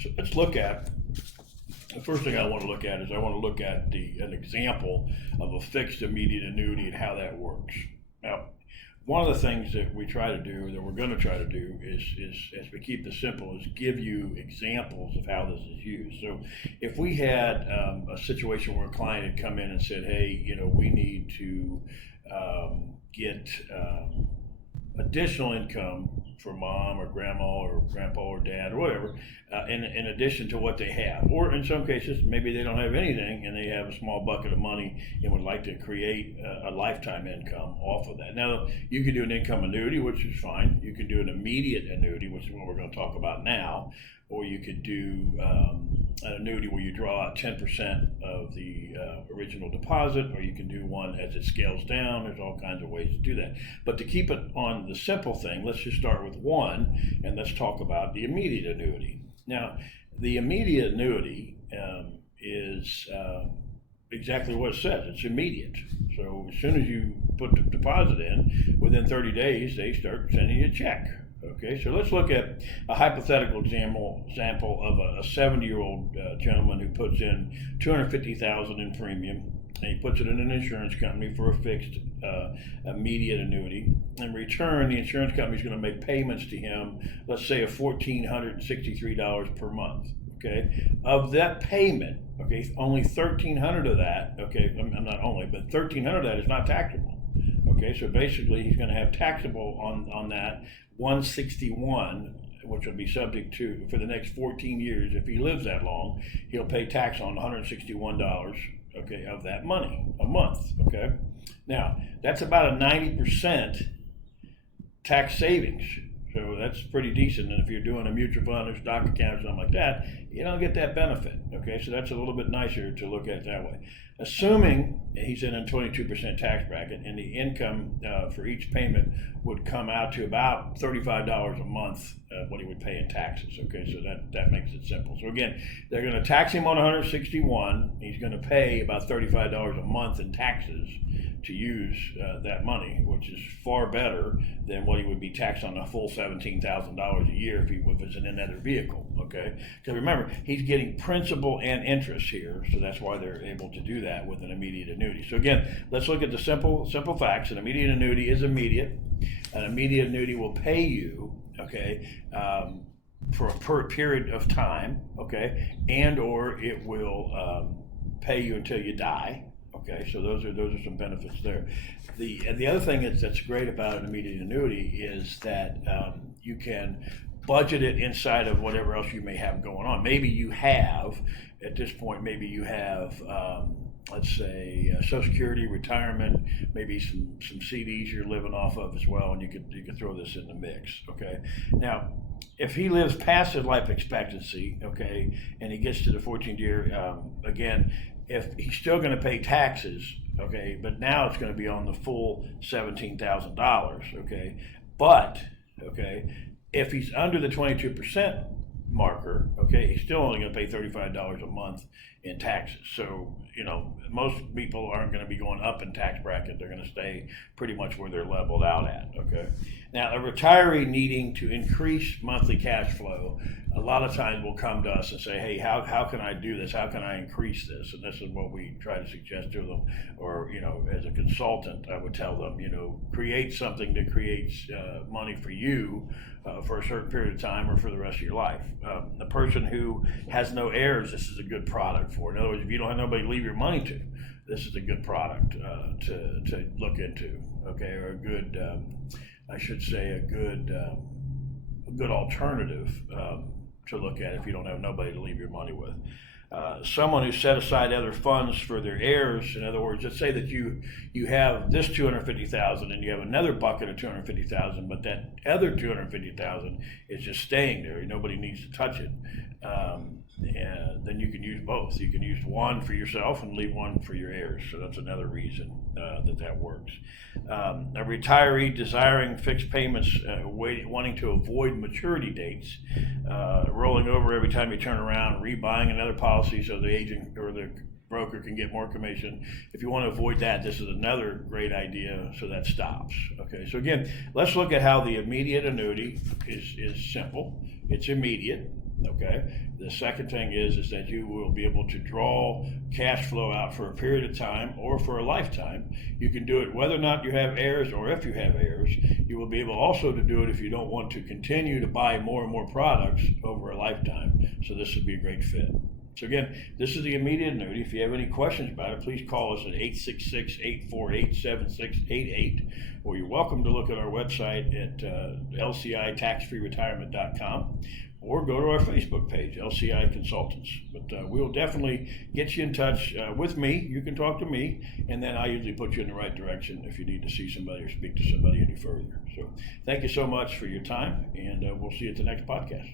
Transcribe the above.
So let's look at, the first thing I want to look at is I want to look at an example of a fixed immediate annuity and how that works. Now, one of the things that we try to do, that we're going to try to do, is as we keep this simple, is give you examples of how this is used. So if we had a situation where a client had come in and said, hey, we need to get additional income for mom or grandma or grandpa or dad or whatever, in addition to what they have. Or in some cases, maybe they don't have anything and they have a small bucket of money and would like to create a lifetime income off of that. Now, you could do an income annuity, which is fine. You could do an immediate annuity, which is what we're going to talk about now. Or you could do an annuity where you draw out 10% of the original deposit, or you can do one as it scales down. There's all kinds of ways to do that. But to keep it on the simple thing, let's just start with one, and let's talk about the immediate annuity. Now, the immediate annuity is exactly what it says. It's immediate. So as soon as you put the deposit in, within 30 days, they start sending you a check. Okay, so let's look at a hypothetical example of a 70-year-old gentleman who puts in $250,000 in premium, and he puts it in an insurance company for a fixed immediate annuity. In return, the insurance company is going to make payments to him, let's say, of $1,463 per month. Okay, of that payment, okay, only $1,300 of that, okay, I'm not only, but $1,300 of that is not taxable. Okay, so basically he's going to have taxable on that 161, which will be subject to, for the next 14 years, if he lives that long, he'll pay tax on $161, okay, of that money a month. Okay, now that's about a 90% tax savings. So that's pretty decent. And if you're doing a mutual fund or stock account or something like that, you don't get that benefit. Okay, so that's a little bit nicer to look at it that way. Assuming he's in a 22% tax bracket and the income for each payment would come out to about $35 a month, what he would pay in taxes. Okay, so that makes it simple. So again, they're going to tax him on 161. He's going to pay about $35 a month in taxes to use that money, which is far better than what he would be taxed on a full $17,000 a year if he was in another vehicle. Okay, because remember, he's getting principal and interest here, so that's why they're able to do that with an immediate annuity. So again, let's look at the simple facts. An immediate annuity is immediate. An immediate annuity will pay you, okay, for a period of time, okay, and or it will pay you until you die. Okay, so those are some benefits there. The other thing that's great about an immediate annuity is that you can budget it inside of whatever else you may have going on. Maybe you have, at this point, let's say Social Security, retirement, maybe some CDs you're living off of as well, and you could throw this in the mix. Okay, now if he lives past his life expectancy, okay, and he gets to the 14th year, again, if he's still going to pay taxes, okay, but now it's going to be on the full $17,000, okay, but okay, if he's under the 22% marker, okay, he's still only going to pay $35 a month in taxes. So, most people aren't going to be going up in tax bracket. They're going to stay pretty much where they're leveled out at, okay? Now, a retiree needing to increase monthly cash flow, a lot of times will come to us and say, hey, how can I do this? How can I increase this? And this is what we try to suggest to them. Or, as a consultant, I would tell them, create something that creates money for you for a certain period of time or for the rest of your life. A person who has no heirs, this is a good product for. In other words, if you don't have nobody to leave your money to, this is a good product to look into, okay, or a good, a good alternative to look at if you don't have nobody to leave your money with. Someone who set aside other funds for their heirs. In other words, let's say that you have this $250,000 and you have another bucket of $250,000, but that other $250,000 is just staying there. Nobody needs to touch it. And then you can use both. You can use one for yourself and leave one for your heirs. So that's another reason that works. A retiree desiring fixed payments, wanting to avoid maturity dates, rolling over every time you turn around, rebuying another policy so the agent or the broker can get more commission. If you want to avoid that, this is another great idea, so that stops. Okay, so again, let's look at how the immediate annuity is simple. It's immediate. Okay. The second thing is that you will be able to draw cash flow out for a period of time or for a lifetime. You can do it whether or not you have heirs or if you have heirs. You will be able also to do it if you don't want to continue to buy more and more products over a lifetime. So this would be a great fit. So again, this is the immediate annuity. If you have any questions about it, please call us at 866-848-7688, or you're welcome to look at our website at lcitaxfreeretirement.com, or go to our Facebook page, LCI Consultants. But we'll definitely get you in touch with me. You can talk to me, and then I usually put you in the right direction if you need to see somebody or speak to somebody any further. So thank you so much for your time, and we'll see you at the next podcast.